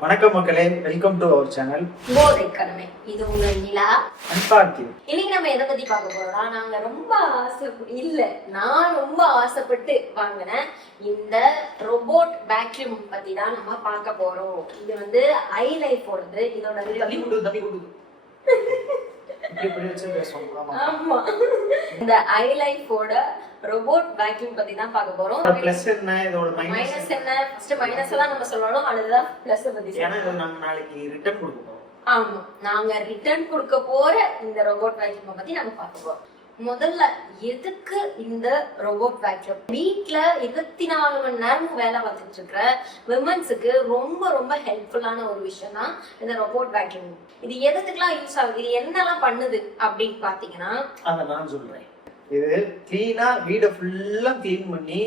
வணக்கம் மக்களே, welcome to our channel போதை கடமை. இது உங்க நிலா அன்பார்த்தி. இன்னைக்கு நம்ம எதை பத்தி பார்க்க போறோம்னா, நான் ரொம்ப ஆசைப்பட்டு வாங்கின இந்த ரோபோட் வேக்யூம் பத்தி தான் நம்ம பார்க்க போறோம். இது வந்து ஐ லைஃபோடது. இதோட ஆமா, இந்த ஐ லைஃபோட ரோபோட் வேக்யூம் பத்தி தான் பார்க்க போறோம். பிளஸ் என்ன, இதோட மைனஸ் என்ன? ஃபர்ஸ்ட் மைனஸ் எல்லாம் நம்ம சொல்லணும், அடுத்ததான் பிளஸ் பத்தி. ஏன்னா இத நாங்க நாளைக்கு ரிட்டர்ன் கொடுக்க போறோம். ஆமா, நாங்க ரிட்டர்ன் கொடுக்க போற இந்த ரோபோட் வேக்யூம் பத்தி நாங்க பார்க்க போறோம். முதல்ல எதுக்கு இந்த ரோபோட் வேக்யூம்? வீட்ல 24 மணி நேரம் வேலை பார்த்துட்டு இருக்கிற விமன்ஸுக்கு ரொம்ப ரொம்ப ஹெல்ப்ஃபுல்லான ஒரு விஷயம் தான் இந்த ரோபோட் வேக்யூம். இது எதுக்கெல்லாம் யூஸ் ஆகுது, இது என்னெல்லாம் பண்ணுது அப்படின்னு பாத்தீங்கன்னா அத நான் சொல்றேன். இது கிளீனா வீட ஃபுல்லா கிளீன் பண்ணி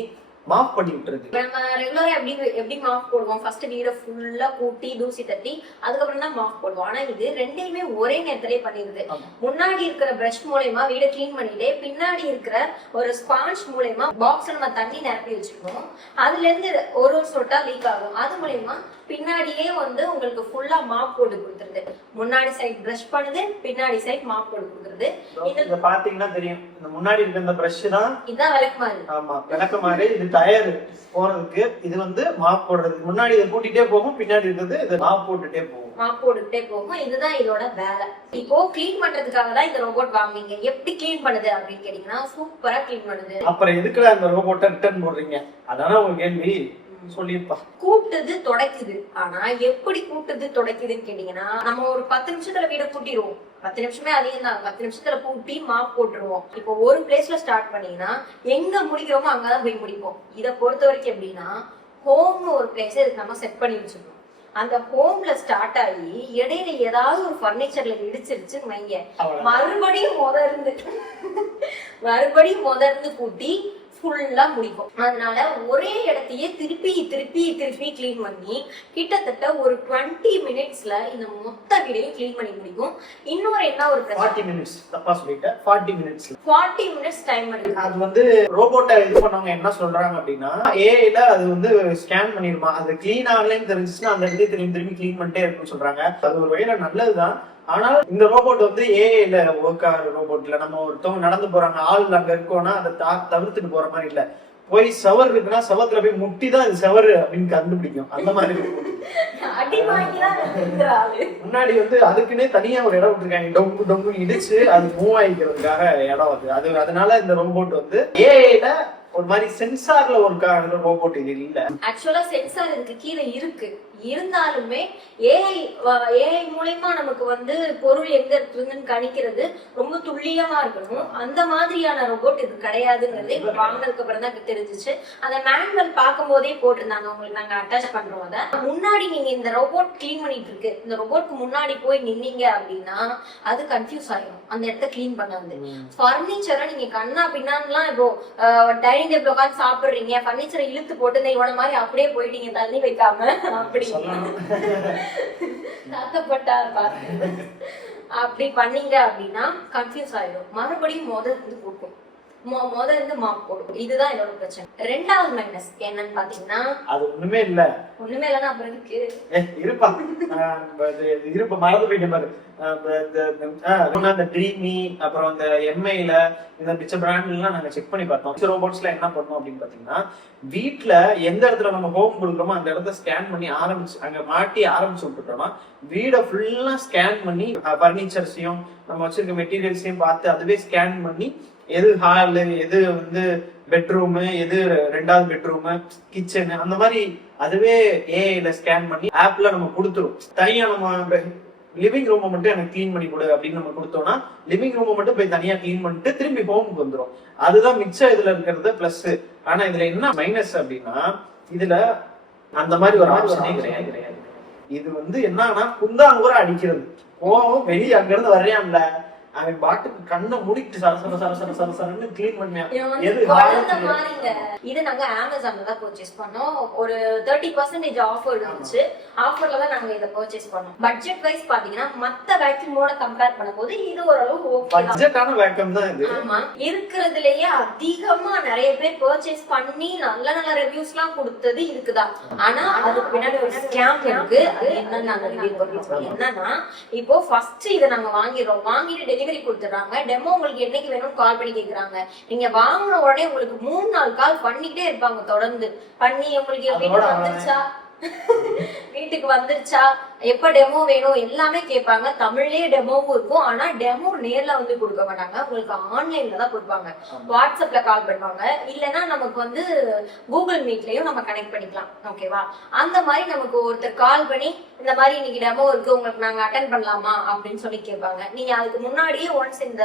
மாப் பண்ணி விட்டுறது. நம்ம ரெகுலரா எப்படி மாப் போடுவோம்? ஃபர்ஸ்ட் வீட ஃபுல்லா கூட்டி தூசி தட்டி அதுக்கப்புறம் தான் மாப் போடுவோம். ஆனா இது ரெண்டையுமே ஒரே நேரத்திலேயே பண்ணிடுது. முன்னாடி இருக்கிற பிரஷ் மூலமா வீட கிளீன் பண்ணிட்டு, பின்னாடி இருக்கிற ஒரு ஸ்பாஞ்ச் மூலமா பாக்ஸ் நம்ம தண்ணி நிரப்பி வச்சுக்கணும். அதுல இருந்து ஒரு சொட்டா லீக் ஆகும். அது மூலமா பின்னாடியே வந்து உங்களுக்கு ஃபுல்லா மாப் போட்டு கொடுத்துருது. முன்னாடி சைட் பிரஷ் பண்ணுது, பின்னாடி சைட் மாப் போட்டு கொடுத்துருது. இது பாத்தீங்கன்னா தெரியும், இந்த முன்னாடி இருக்க இந்த பிரஷ் தான் இதான் விளக்குமாறு. ஆமா, விளக்குமாறு. இது டயர் போறதுக்கு, இது வந்து மாப் போடுறது. முன்னாடி இதை கூட்டிட்டே போகும், பின்னாடி இருக்கிறது இது மாப் போட்டுட்டே போகும். மாப் போட்டுட்டே போகும். இதுதான் இதோட வேலை. இப்போ கிளீன் பண்றதுக்காக தான் இந்த ரோபோட் வாங்குவீங்க. எப்படி கிளீன் பண்ணுது அப்படின்னு கேட்டீங்கன்னா, சூப்பரா கிளீன் பண்ணுது. அப்புறம் எதுக்குல அந்த ரோபோட்டை ரிட்டர்ன் போடுறீங்க? அதான உங்க கேள்வி. சொல்லிருப்பா. கூட்டுது துடைக்குது. ஆனா எப்படி கூட்டுது துடைக்குதுன்னு கேட்டீங்கன்னா, நம்ம ஒரு 10 நிமிஷத்துல வீட கூட்டிடுவோம். 10 நிமிஷமே அதிகம் தான். 10 நிமிஷத்துல கூட்டி மாப் போட்டுருவோம். இப்போ ஒரு பிளேஸ்ல ஸ்டார்ட் பண்ணீங்கன்னா எங்க முடிக்கிறோமோ அங்கதான் போய் முடிப்போம். இதை பொறுத்த வரைக்கும் எப்படின்னா, ஹோம்னு ஒரு பிளேஸ் இதுக்கு நம்ம செட் பண்ணி வச்சிருக்கோம். அந்த ஹோம்ல ஸ்டார்ட் ஆகி இடையில ஏதாவது ஒரு பர்னிச்சர்ல இடிச்சிருச்சுன்னு வைங்க, மறுபடியும் முதர்ந்து கூட்டி ஃபுல்லா முடிக்கும். அதனால ஒரே இடத்தையே திருப்பி திருப்பி திருப்பி கிளீன் பண்ணி கிட்டத்தட்ட ஒரு 20 மினிட்ஸ்ல இந்த மொத்த வீடையும் கிளீன் பண்ணி முடிக்கும். இன்னொரு என்ன ஒரு 40 மினிட்ஸ் தப்பா சொல்லிட்டேன். 40 மினிட்ஸ் டைம் எடுக்கும். அது வந்து ரோபோட்டை இது பண்ணவங்க என்ன சொல்றாங்க அப்படின்னா, ஏஐல அது வந்து ஸ்கேன் பண்ணிருமா, அது கிளீன் ஆகலன்னு தெரிஞ்சுச்சுன்னா அந்த இடத்தையே திரும்பி திரும்பி கிளீன் பண்ணிட்டே இருக்குன்னு சொல்றாங்க. அது ஒரு வகையில நல்லதுதான். ஆனால் இந்த ரோபோட் வந்து ஏஐல ஒர்க் ஆகிற ரோபோட்ல நம்ம ஒருத்தவங்க நடந்து போறாங்க, ஆள் அங்க இருக்கோம்னா அதை தவிர்த்துட்டு போற மாதிரி இல்ல. போய் சவர் இருக்குன்னா சவத்துல போய் முட்டிதான் இது சவர் அப்படின்னு கண்டுபிடிக்கும். அந்த மாதிரி முன்னாடி வந்து அதுக்குன்னே தனியா ஒரு இடம் விட்டுருக்காங்க, டொங்கு டொங்கு இடிச்சு அது மூவ் ஆகிக்கிறதுக்காக இடம் அது. அதனால இந்த ரோபோட் வந்து ஏஐல ஒரு மாதிரி சென்சார்ல ஒரு ரோபோட் இது இல்ல. ஆக்சுவலா சென்சார் இதுக்கு கீழே இருக்கு. இருந்தாலுமே ஏஐ மூலமா நமக்கு வந்து பொருள் எங்க இருக்குன்னு கணிக்கிறது ரொம்ப துல்லியமா இருக்கணும். அந்த மாதிரியான ரோபோட் இது கிடையாதுங்கிறது இப்ப வாங்கினதுக்கு அப்புறம் தான் தெரிஞ்சிச்சு. அந்த மேனுவல் பார்க்கும் போதே போட்டிருந்தாங்க, உங்களுக்கு நாங்க அட்டாச் பண்றோம். அதை முன்னாடி நீங்க இந்த ரோபோட் கிளீன் பண்ணிட்டு இருக்கு, இந்த ரோபோட்க்கு முன்னாடி போய் நின்னீங்க அப்படின்னா அது கன்ஃபியூஸ் ஆயிடும் அந்த இடத்த கிளீன் பண்ணாது. பர்னிச்சரை நீங்க கண்ணா பின்னான்லாம் இப்போ டைனிங் டேபிள் உட்காந்து சாப்பிடுறீங்க, பர்னிச்சரை இழுத்து போட்டு இந்த இவன மாதிரி அப்படியே போயிட்டீங்க தள்ளி வைக்காம அப்படி அப்படி பண்ணீங்க அப்படின்னா கன்ஃபியூஸ் ஆயிடும். மறுபடியும் முதல்ல கூட்டும், முதல்ல மாப் போடும். இதுதான் என்னோட பிரச்சனை. ரெண்டாவது மைனஸ் என்னன்னு பாத்தீங்கன்னா, அது ஒண்ணுமே இல்லன்னா அப்புறம் இருக்கு இருப்பா மறந்து போயிட்டேன் பாரு. அந்த ட்ரீமி அப்புறம் அந்த எம்ஐல இந்த மிச்ச பிராண்ட்லாம் நாங்க செக் பண்ணி பார்த்தோம். ரோபோட்ஸ்ல என்ன பண்ணும் அப்படின்னு பாத்தீங்கன்னா, வீட்டுல எந்த இடத்துல நம்ம ஹோம் கொடுக்குறோமோ அந்த இடத்த ஸ்கேன் பண்ணி அங்க மாட்டி ஆரம்பிச்சு விட்டுட்டோம்னா வீடை ஃபுல்லா ஸ்கேன் பண்ணி பர்னிச்சர்ஸையும் நம்ம வச்சிருக்க மெட்டீரியல்ஸையும் பார்த்து அதுவே ஸ்கேன் பண்ணி எது ஹாலு, எது வந்து பெட்ரூமு, எது ரெண்டாவது பெட்ரூமு, கிச்சனு, அந்த மாதிரி அதுவே ஏஐல ஸ்கேன் பண்ணி ஆப்ல நம்ம கொடுத்துரும். தனியா நம்ம லிவிங் ரூமை மட்டும் எனக்கு கிளீன் பண்ணி கொடு அப்படின்னு நம்ம கொடுத்தோம்னா லிவிங் ரூமை மட்டும் போய் தனியா கிளீன் பண்ணிட்டு திரும்பி ஹோமுக்கு வந்துடும். அதுதான் மிச்சம் இதுல இருக்கிறது பிளஸ். ஆனா இதுல என்ன மைனஸ் அப்படின்னா, இதுல அந்த மாதிரி ஒரு ஆப்ஷனே கிடையாது. இது வந்து என்னன்னா குந்தாங்கூர அடிக்கிறது. கோவம் வெளியே அங்க இருந்து வர்றியான்ல, அவன் பாட்டுக்கு கண்ணை மூடிட்டு சரசரன்னு கிளீன் பண்ணுவான். இது நாங்க அமேசான்ல தான் பர்ச்சேஸ் பண்ணோம். ஒரு 30% ஆஃபர் இருந்துச்சு. ஆஃபர்ல தான் நாங்க இதை பர்ச்சேஸ் பண்ணோம். பட்ஜெட் வைஸ் பாத்தீங்கன்னா மத்த வேக்யூமோட கம்பேர் பண்ணும்போது இது ஓரளவு ஓகே தான். பட்ஜெட்டான வேக்யூம் தான் இது. ஆமா, இருக்கிறதுலயே அதிகமா நிறைய பேர் பர்ச்சேஸ் பண்ணி நல்ல நல்ல ரிவ்யூஸ் எல்லாம் கொடுத்தது இருக்குதான். ஆனா அதுக்கு பின்னாடி ஒரு ஸ்கேம் இருக்கு. அது என்னன்னு நாங்க ரிவ்யூ பண்ணுவோம். என்னன்னா இப்போ ஃபர்ஸ்ட் இதை நாங்க வாங்கிடுறோம், வாங்கிட்டு டெலிவரி கொடுத்துறாங்க. டெமோ உங்களுக்கு என்னைக்கு வேணும்னு கால் பண்ணி கேக்குறாங்க. நீங்க வாங்கின உடனே உங்களுக்கு 3-4 கால் பண்ணிக்கிட்டே இருப்பாங்க தொடர்ந்து. பண்ணி உங்களுக்கு வீட்டுக்கு வந்துருச்சா வீட்டுக்கு வந்துருச்சா, எப்ப டெமோ வேணும் எல்லாமே கேட்பாங்க. தமிழ்லயே டெமோவும் இருக்கும். ஆனா டெமோ நேர்ல வந்து கொடுக்க மாட்டாங்க, உங்களுக்கு ஆன்லைன்ல தான் கொடுப்பாங்க. வாட்ஸ்அப்ல கால் பண்ணுவாங்க, இல்லைன்னா நமக்கு வந்து கூகுள் மீட்லயும் நம்ம கனெக்ட் பண்ணிக்கலாம். ஓகேவா? அந்த மாதிரி நமக்கு ஒருத்தர் கால் பண்ணி இந்த மாதிரி இன்னைக்கு டெமோ இருக்கு, உங்களுக்கு நாங்க அட்டென்ட் பண்ணலாமா அப்படின்னு சொல்லி கேட்பாங்க. நீங்க அதுக்கு முன்னாடியே ஒன்ஸ் இந்த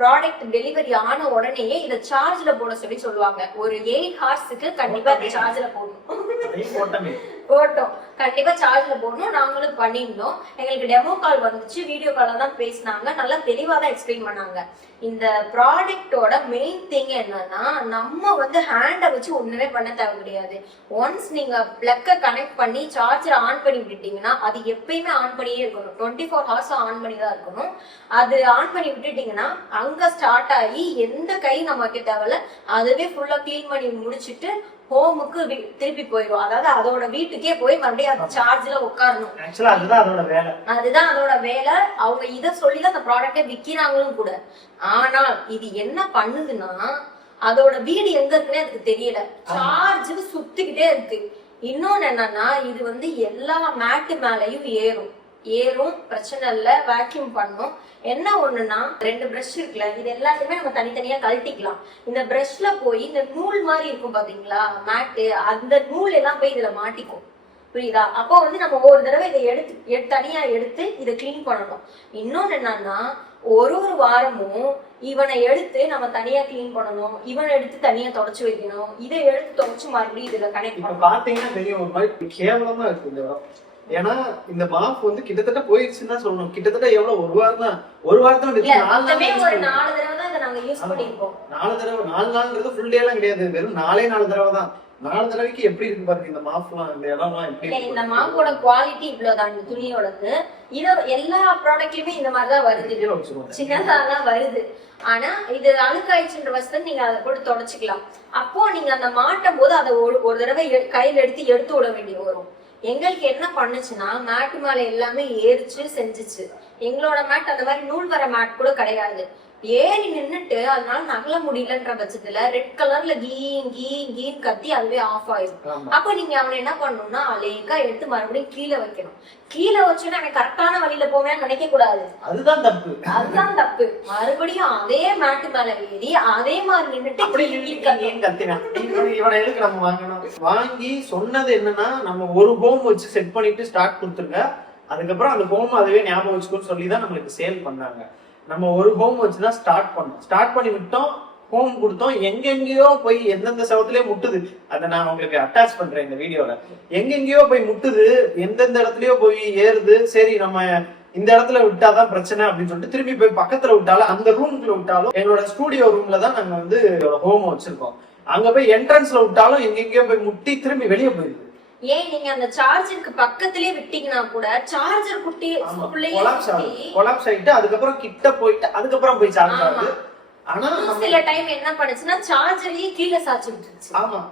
ப்ராடக்ட் டெலிவரி ஆன உடனேயே இதை சார்ஜ்ல போட சொல்லி சொல்லுவாங்க. ஒரு 8 ஹார்ஸ்க்கு கண்டிப்பா சார்ஜ்ல போடணும். போட்டோம், கண்டிப்பா சார்ஜ்ல போடணும். நாங்களும் பண்ணிருந்தோம். எங்களுக்கு டெமோ கால் வந்துச்சு, வீடியோ கால தான் பேசினாங்க, நல்லா தெளிவா தான் எக்ஸ்பிளைன் பண்ணாங்க. இந்த ப்ராடக்டோட மெயின் திங் என்னன்னா, நம்ம வந்து ஹேண்டை வச்சு ஒண்ணுமே பண்ண தேவை கிடையாது. ஒன்ஸ் நீங்க பிளக்க கனெக்ட் பண்ணி சார்ஜர் ஆன் பண்ணி விட்டுட்டீங்கன்னா அது எப்பயுமே ஆன் பண்ணியே இருக்கணும். 24 ஹவர்ஸ் ஆன் பண்ணி தான் இருக்கணும். அது ஆன் பண்ணி விட்டுட்டீங்கன்னா அங்க ஸ்டார்ட் ஆகி எந்த கை நம்ம வைக்க தேவையில்ல, அதுவே ஃபுல்லா கிளீன் பண்ணி முடிச்சுட்டு ஹோமுக்கு திருப்பி போயிடும். அதாவது அதோட வீட்டுக்கே போய் மறுபடியும் அந்த சார்ஜ்ல உட்காரணும். அதுதான் அதோட வேலை. அவங்க இத சொல்லிதான் அந்த ப்ராடக்டை விக்கிறாங்களும் கூட. ஆனால் இது என்ன பண்ணுதுன்னா, அதோட வீடு எங்க இருக்குன்னே அதுக்கு தெரியல, சார்ஜ் சுத்திக்கிட்டே இருக்கு. இன்னொன்னு என்னன்னா, இது வந்து எல்லா மேட்டு மேலயும் ஏறும் பிரச்சனை இல்ல, வேக்யூம் பண்ணும். என்ன ஒண்ணுன்னா, 2 பிரஷ் இருக்குல்ல, இது எல்லாத்தையுமே நம்ம தனித்தனியா கழட்டிக்கலாம். இந்த பிரஷ்ல போய் இந்த நூல் மாதிரி இருக்கும் பாத்தீங்களா மேட்டு, அந்த நூல் எல்லாம் போய் இதுல மாட்டிக்கும். புரியுதா? அப்போ வந்து நம்ம ஒரு தடவை இதை தனியா எடுத்து இதை கிளீன் பண்ணணும். இன்னொன்னு என்னன்னா, ஒரு வாரமும் இவனை எடுத்து நம்ம தனியா கிளீன் பண்ணணும், இவனை எடுத்து தனியா தொடச்சு வைக்கணும், இதை எடுத்து தொடச்சு மறுபடியும் இதுல கனெக்ட் பண்ணணும். பாத்தீங்கன்னா தெரியும், ஒரு மாதிரி கேவலமா இருக்கு இந்த இடம். ஏன்னா இந்த மாப் வந்து கிட்டத்தட்ட போயிடுச்சுன்னு தான் சொல்லணும். கிட்டத்தட்ட எவ்வளவு, ஒரு வாரம் தான். ஒரு வாரத்துல ஒரு 4 தடவை தான் இதை நாங்க யூஸ் பண்ணிருக்கோம். 4 தடவை, 4 நாள்ன்றது ஃபுல் டே எல்லாம் கிடையாது, வெறும் 4 தடவை தான். 4 தடவைக்கு எப்படி இருக்கு பாருங்க இந்த மாப்லாம், இந்த இடம்லாம் எப்படி. இந்த மாப்போட குவாலிட்டி இவ்வளவுதான், இந்த துணியோடது. இது எல்லா ப்ராடக்ட்லயுமே இந்த மாதிரிதான் வருது, சின்னதாதான் வருது. ஆனா இது அழுக்காயிடுச்சுன்ற பட்சத்துல நீங்க அதை போட்டு தொடச்சுக்கலாம். அப்போ நீங்க அந்த மாட்டும் போது அதை ஒரு தடவை கையில எடுத்து விட வேண்டிய வரும். எங்களுக்கு என்ன பண்ணுச்சுன்னா, மேட்டு மேல எல்லாமே ஏறிச்சு செஞ்சுச்சு. எங்களோட மேட் அந்த மாதிரி நூல் வர மேட் கூட கிடையாது. ஏறி நின்னுட்டு அதனால நகல முடியலன்ற பட்சத்துல ரெட் கலர்ல கீன் கத்தி அதுவே ஆஃப் ஆயிடும். அப்ப நீங்க அவனை என்ன பண்ணணும்னா, அலேக்கா எடுத்து மறுபடியும் கீழே வைக்கணும். கீழே வச்சுன்னா அவன் கரெக்டான வழியில போவேன்னு நினைக்க கூடாது. அதுதான் தப்பு. மறுபடியும் அதே மேட்டு மேல ஏறி அதே மாதிரி நின்னுட்டு இவனை எதுக்கு நம்ம வாங்கி சொன்னது என்னன்னா, நம்ம ஒரு ஹோம் வச்சு செட் பண்ணிட்டு ஸ்டார்ட் கொடுத்துருங்க, அதுக்கப்புறம் அந்த ஹோம் அதுவே ஞாபகம் வச்சுக்கோன்னு சொல்லிதான் நம்மளுக்கு சேல் பண்ணாங்க. நம்ம ஒரு ஹோம் வச்சுதான் ஸ்டார்ட் பண்ணி விட்டோம், ஹோம் கொடுத்தோம். எங்கெங்கயோ போய் எந்தெந்த செவத்துலயே முட்டுது, அதை நான் உங்களுக்கு அட்டாச் பண்றேன் இந்த வீடியோல. எங்கெங்கயோ போய் முட்டுது, எந்தெந்த இடத்துலயோ போய் ஏறுது. சரி, நம்ம இந்த இடத்துல விட்டாதான் பிரச்சனை அப்படின்னு சொல்லிட்டு திரும்பி போய் பக்கத்துல விட்டாலும், அந்த ரூம்குள்ள விட்டாலும், எங்களோட ஸ்டூடியோ ரூம்ல தான் நாங்க வந்து ஹோம் வச்சிருக்கோம், அங்க போய் என்ட்ரன்ஸ்ல விட்டாலும் எங்கெங்கயோ போய் முட்டி திரும்பி வெளியே போயிடுது. ஏன் நீங்க அந்த சார்ஜருக்கு பக்கத்திலே விட்டீங்கன்னா கூட சார்ஜர் குட்டி கொலாப்ஸ் ஆயிட்டு அதுக்கப்புறம் கிட்ட போயிட்டு அதுக்கப்புறம் போய் சார்ஜ் ஆகுது. ஆனா சில டைம் என்ன பண்ணுச்சுன்னா சார்ஜரையே கீழே சாய்ச்சி விட்டுருச்சு. ஆமா,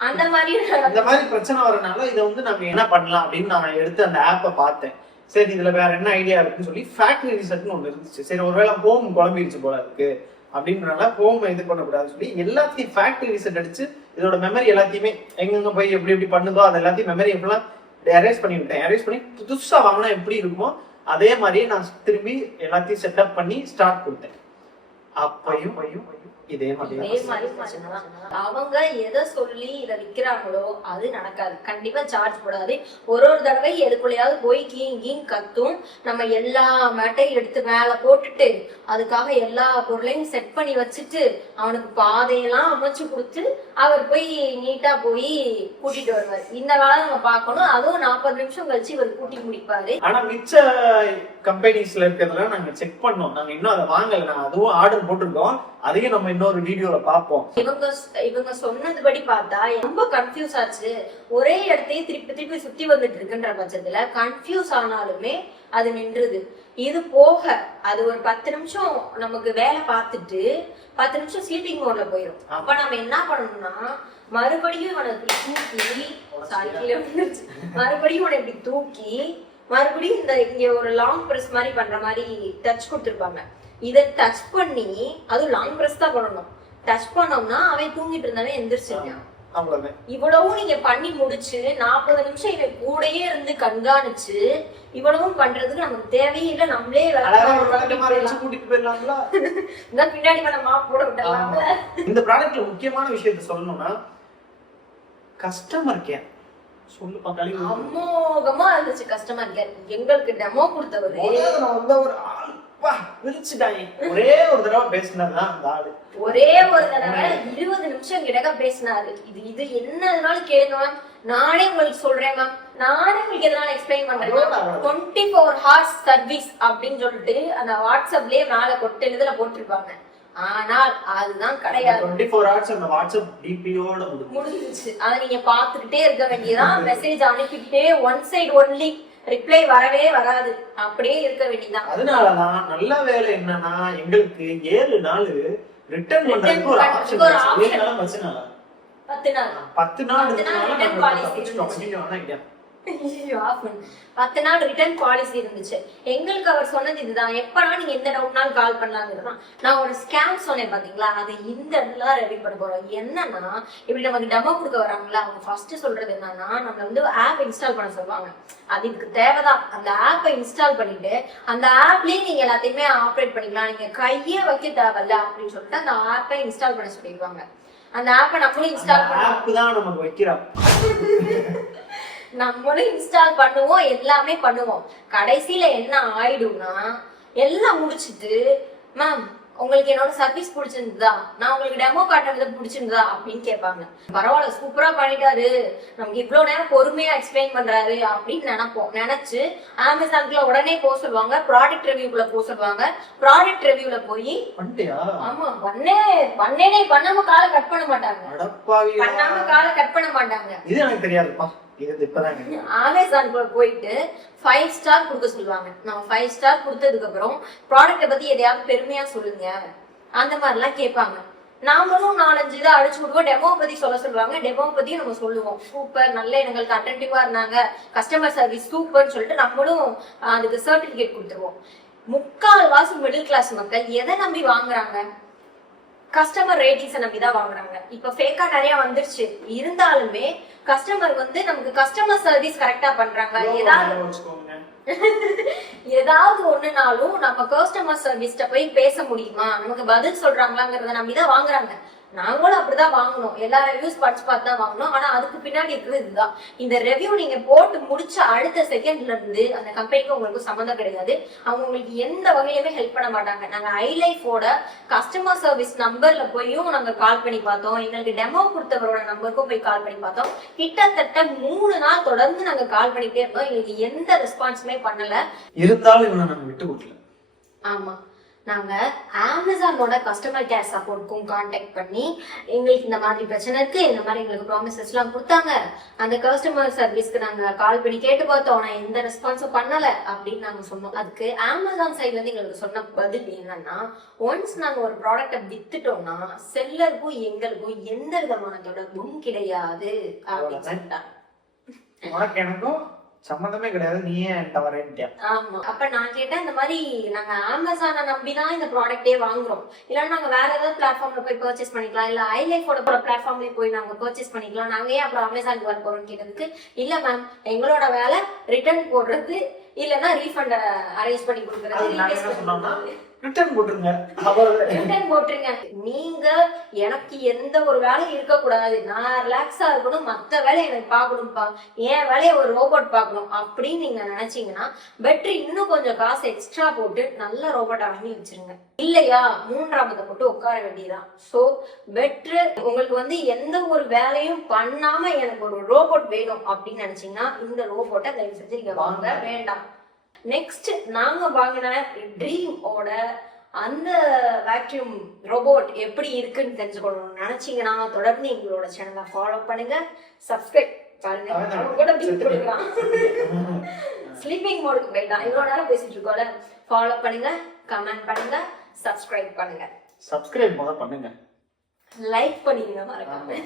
அந்த மாதிரி பிரச்சனை வரனால இதை வந்து நம்ம என்ன பண்ணலாம் அப்படின்னு நான் எடுத்து அந்த ஆப்பை பார்த்தேன். சரி, இதுல வேற என்ன ஐடியா இருக்குன்னு சொல்லி ஃபேக்டரி ரிசர்ட்னு ஒண்ணு இருந்துச்சு. சரி, ஒருவேளை ஹோம் குழம்பிடுச்சு போல இருக்கு அப்படின்றனால ஹோம் இது பண்ணக்கூடாதுன்னு சொல்லி எல்லாத்தையும் ஃபேக்டரி ரிசெட் அடிச்சு இதோட மெமரி எல்லாத்தையுமே எங்கெங்க போய் எப்படி பண்ணுதோ அது எல்லாத்தையும் மெமரி எப்பெல்லாம் எரேஸ் பண்ணி விட்டேன். எரேஸ் பண்ணி புதுசா வாங்கினா எப்படி இருக்குமோ அதே மாதிரியே நான் திரும்பி எல்லாத்தையும் செட்டப் பண்ணி ஸ்டார்ட் கொடுத்தேன். அப்பையும் இதே மாதிரி அவங்க எதை சொல்லி இத விக்கிறாங்களோ அது நடக்காது. கண்டிப்பா சார்ஜ் போடாது. ஒரு தடவை எதுக்குள்ளயாவது போய் கீங் கத்தும். நம்ம எல்லா மேட்டையும் எடுத்து மேல போட்டுட்டு அதுக்காக எல்லா பொருளையும் செட் பண்ணி வச்சுட்டு அவனுக்கு பாதையெல்லாம் அமைச்சு கொடுத்து அவர் போய் நீட்டா போய் கூட்டிட்டு வருவார். இந்த வேலை நம்ம பார்க்கணும். அதுவும் 40 நிமிஷம் கழிச்சு இவர் கூட்டி முடிப்பாரு. ஆனா மிச்ச கம்பெனிஸ்ல இருக்கிறதெல்லாம் நாங்க செக் பண்ணோம். நாங்க இன்னும் அதை வாங்கல, நாங்க அதுவும் ஆர்டர் போட்டிருக்கோம். அதையும் நம்ம இன்னொரு வீடியோல பார்ப்போம். இவங்க சொன்னதுபடி பார்த்தா ரொம்ப கன்ஃபியூஸ் ஆச்சு. ஒரே இடத்தையே திருப்பி திருப்பி சுத்தி வந்துட்டு இருக்குன்ற பட்சத்துல கன்ஃபியூஸ் ஆனாலுமே அது நின்றுது. இது போக அது ஒரு 10 நிமிஷம் நமக்கு வேலை பார்த்துட்டு 10 நிமிஷம் ஸ்லீப்பிங் மோட்ல போயிடும். அப்ப நம்ம என்ன பண்ணணும்னா மறுபடியும் இவனை தூக்கி மறுபடியும் இவனை இப்படி தூக்கி மறுபடியும் இங்க ஒரு லாங் பிரஸ் மாதிரி பண்ற மாதிரி டச் கொடுத்துருப்பாங்க. இதை டச் பண்ணி அதுவும் லாங் பிரஸ் தான் பண்ணணும். டச் பண்ணோம்னா அவன் தூங்கிட்டு இருந்தானே எந்திரிச்சிருக்கான். இவ்வளவும் நீங்க பண்ணி முடிச்சு 40 நிமிஷம் இவன் கூடயே இருந்து கண்காணிச்சு இவ்வளவும் பண்றதுக்கு நமக்கு தேவையே இல்லை. நம்மளே பின்னாடி மாப் போட விட்டாங்க. இந்த ப்ராடக்ட்ல முக்கியமான விஷயத்த சொல்லணும்னா கஸ்டமர் கேர் அமோகமா இருந்துச்சு. கஸ்டமர் கேர் எங்களுக்கு டெமோ கொடுத்தவரு ஒரே ஒரு தடவை பேசினதுதான் அந்த ஆளு. ஒரே ஒரு தடவை 20 நிமிஷம் கிடக்க பேசினாரு. இது என்னதுனாலும் கேளுங்க மேம், நானே உங்களுக்கு சொல்றேன் மேம், நானே உங்களுக்கு எதனால எக்ஸ்பிளைன் பண்றேன். 24 hours சர்வீஸ் அப்படின்னு சொல்லிட்டு அந்த வாட்ஸ்அப்லயே மேல கொட்டு எழுதுல போட்டிருப்பாங்க. ஆனால் அதுதான் கிடையாது. 24 hours அந்த வாட்ஸ்அப் டிபியோட முடிஞ்சிச்சு. அதை நீங்க பாத்துக்கிட்டே இருக்க வேண்டியதான். மெசேஜ் அனுப்பிக்கிட்டே ஒன் சைடு ஒன்லி, ரிப்ளை வரவே வராது, அப்படியே இருக்க வேண்டியதான். அதனாலதான் நல்ல வேலை என்னன்னா எங்களுக்கு 7 நாள் ரிட்டர்ன் பண்றதுக்கு ஒரு ஆப்ஷன் இருக்கு. 10 நாள் ரிட்டர்ன் பாலிசி 10 நாள் ரிட்டர்ன் பாலிசி இருந்துச்சு. எங்களுக்கு அவர் சொன்னது இதுதான், எப்பனா நீங்க எந்த டவுட்னாலும் கால் பண்ணலாங்கிறதான். நான் ஒரு ஸ்கேம் சொன்னேன் பாத்தீங்களா, அது இந்த இடத்துல ரெடி பண்ண போறோம். என்னன்னா இப்படி நமக்கு டெமோ கொடுக்க வராங்களா, அவங்க ஃபர்ஸ்ட் சொல்றது என்னன்னா நம்ம வந்து ஆப் இன்ஸ்டால் பண்ண சொல்லுவாங்க. அது இதுக்கு தேவைதான். அந்த ஆப்பை இன்ஸ்டால் பண்ணிட்டு அந்த ஆப்லயே நீங்க எல்லாத்தையுமே ஆப்ரேட் பண்ணிக்கலாம், நீங்க கையே வைக்க தேவையில்ல அப்படின்னு சொல்லிட்டு அந்த ஆப்பை இன்ஸ்டால் பண்ண சொல்லிடுவாங்க. அந்த ஆப்பை நம்மளும் இன்ஸ்டால் நம்மளும் இன்ஸ்டால் பண்ணுவோம், எல்லாமே பண்ணுவோம். கடைசியில என்ன ஆயிடும்னா எல்லாம் முடிச்சுட்டு மேம் உங்களுக்கு என்னோட சர்வீஸ் பிடிச்சிருந்ததா, நான் உங்களுக்கு டெமோ காட்டுறது பிடிச்சிருந்ததா அப்படின்னு கேட்பாங்க. பரவாயில்ல சூப்பரா பண்ணிட்டாரு, நமக்கு இவ்வளவு நேரம் பொறுமையா எக்ஸ்பிளைன் பண்றாரு அப்படின்னு நினைச்சு அமேசான்குள்ள உடனே போக சொல்லுவாங்க. ப்ராடக்ட் ரிவ்யூக்குள்ள போக சொல்லுவாங்க. ப்ராடக்ட் ரிவ்யூல போய் ஆமா பண்ணேனே பண்ணாம காலை கட் பண்ண மாட்டாங்க. பண்ணாம காலை கட் பண்ண மாட்டாங்க. இது எனக்கு தெரியாதுப்பா. அமேசான்குள்ள போயிட்டு 5 ஸ்டார் கொடுக்க சொல்லுவாங்க. நம்ம 5 ஸ்டார் கொடுத்ததுக்கு அப்புறம் ப்ராடக்ட பத்தி எதையாவது பெருமையா சொல்லுங்க அந்த மாதிரி எல்லாம் கேட்பாங்க. நாமளும் 4-5 இதை அடிச்சு விடுவோம். டெமோ பத்தி சொல்லுவாங்க. டெமோ பத்தி நம்ம சொல்லுவோம், சூப்பர், நல்ல எங்களுக்கு அட்டென்டிவா இருந்தாங்க, கஸ்டமர் சர்வீஸ் சூப்பர்னு சொல்லிட்டு நம்மளும் அதுக்கு சர்டிபிகேட் கொடுத்துருவோம். 3/4 மிடில் கிளாஸ் மக்கள் எதை நம்பி வாங்குறாங்க? கஸ்டமர் ரேட்டிங்ஸை நம்பிதான் வாங்குறாங்க. இப்ப ஃபேக்கா நிறைய வந்துருச்சு. இருந்தாலுமே கஸ்டமர் வந்து நமக்கு கஸ்டமர் சர்வீஸ் கரெக்டா பண்றாங்க. ஏதாவது ஒண்ணுனாலும் நம்ம கஸ்டமர் சர்வீஸ்ட போய் பேச முடியுமா, நமக்கு பதில் சொல்றாங்களாங்கிறத நம்பிதான் வாங்குறாங்க. நாங்களும் அப்படிதான் வாங்கணும். எல்லா ரிவ்யூஸ் படிச்சு பார்த்து தான் வாங்கணும். ஆனா அதுக்கு பின்னாடி இருக்கிறது இதுதான். இந்த ரிவ்யூ நீங்க போட்டு முடிச்ச அடுத்த செகண்ட்ல இருந்து அந்த கம்பெனிக்கு உங்களுக்கு சம்மந்தம் கிடையாது. அவங்க உங்களுக்கு எந்த வகையிலுமே ஹெல்ப் பண்ண மாட்டாங்க. நாங்க ஐலைஃபோட கஸ்டமர் சர்வீஸ் நம்பர்ல போயும் நாங்க கால் பண்ணி பார்த்தோம். எங்களுக்கு டெமோ கொடுத்தவரோட நம்பருக்கும் போய் கால் பண்ணி பார்த்தோம். கிட்டத்தட்ட 3 நாள் தொடர்ந்து நாங்க கால் பண்ணிட்டே இருந்தோம். எங்களுக்கு எந்த ரெஸ்பான்ஸுமே பண்ணல. இருந்தாலும் இவனை நாங்க விட்டு கொடுக்கல. ஆமா, நாங்க அமேசானோட கஸ்டமர் கேர் சப்போர்ட்க்கும் கான்டாக்ட் பண்ணி எங்களுக்கு இந்த மாதிரி பிரச்சனை இருக்கு, இந்த மாதிரி எங்களுக்கு ப்ராமிசஸ் எல்லாம் கொடுத்தாங்க, அந்த கஸ்டமர் சர்வீஸ்க்கு நாங்க கால் பண்ணி கேட்டு பார்த்தோம், நான் எந்த ரெஸ்பான்ஸும் பண்ணல அப்படின்னு நாங்க சொன்னோம். அதுக்கு அமேசான் சைட்ல இருந்து எங்களுக்கு சொன்ன பதில் என்னன்னா, ஒன்ஸ் நாங்க ஒரு ப்ராடக்ட வித்துட்டோம்னா செல்லருக்கும் எங்களுக்கும் எந்த விதமான தொடர்பும் கிடையாது அப்படின்னு சொல்லிட்டாங்க. எனக்கும் சம்பந்தமே கிடையாது, நீ ஏன் வரேன்ட்டியா? ஆமா. அப்ப நான் கேட்டேன், இந்த மாதிரி நாங்க அமேசானை நம்பிதான் இந்த ப்ராடக்டே வாங்குறோம், இல்லன்னா நாங்க வேற ஏதாவது பிளாட்ஃபார்ம்ல போய் பர்ச்சேஸ் பண்ணிக்கலாம், இல்ல ஐலைஃபோட பிளாட்ஃபார்ம்லயே போய் நாங்க பர்ச்சேஸ் பண்ணிக்கலாம், நாங்க ஏன் அப்புறம் அமேசானுக்கு வர போறோம்னு கேட்டதுக்கு, இல்ல மேம் எங்களோட வேலை ரிட்டர்ன் போடுறது இல்லன்னா ரீஃபண்ட் அரேஞ்ச் பண்ணி கொடுக்கறது. ரிட்டர்ன் போட்டுருங்க. நீங்க எனக்கு எந்த ஒரு வேலையும் இருக்க கூடாது, நான் ரிலாக்ஸா இருக்கணும், மத்த வேலையை எனக்கு பாக்கணும்பா, என் வேலையை ஒரு ரோபோட் பாக்கணும் அப்படின்னு நீங்க நினைச்சீங்கன்னா பெட்டர் இன்னும் கொஞ்சம் காசு எக்ஸ்ட்ரா போட்டு நல்ல ரோபோட்டா வாங்கி வச்சிருங்க. இல்லையா 3ஆவது போட்டு உட்கார வேண்டியதான். சோ பெட்டர் உங்களுக்கு வந்து எந்த ஒரு வேலையும் பண்ணாம எனக்கு ஒரு ரோபோட் வேணும் அப்படின்னு நினைச்சீங்கன்னா இந்த ரோபோட்டை தயவு செஞ்சு நீங்க வாங்க வேண்டாம். நெக்ஸ்ட் நாங்க வாங்கின ட்ரீமோட அந்த வேக்யூம் ரோபோட் எப்படி இருக்குன்னு தெரிஞ்சுக்கணும்னு நினைச்சீங்கன்னா தொடர்ந்து எங்களோட சேனலை ஃபாலோ பண்ணுங்க, சப்ஸ்கிரைப் பாருங்க. அவங்க கூட பில் கொடுக்கலாம். ஸ்லீப்பிங் மோடுக்கு போயிட்டான். இவ்வளவு நேரம் பேசிட்டு இருக்கோம்ல. ஃபாலோ பண்ணுங்க, கமெண்ட் பண்ணுங்க, சப்ஸ்கிரைப் பண்ணுங்க. சப்ஸ்கிரைப் முதல்ல பண்ணுங்க, லைக் பண்ணிடுங்க மறக்காம.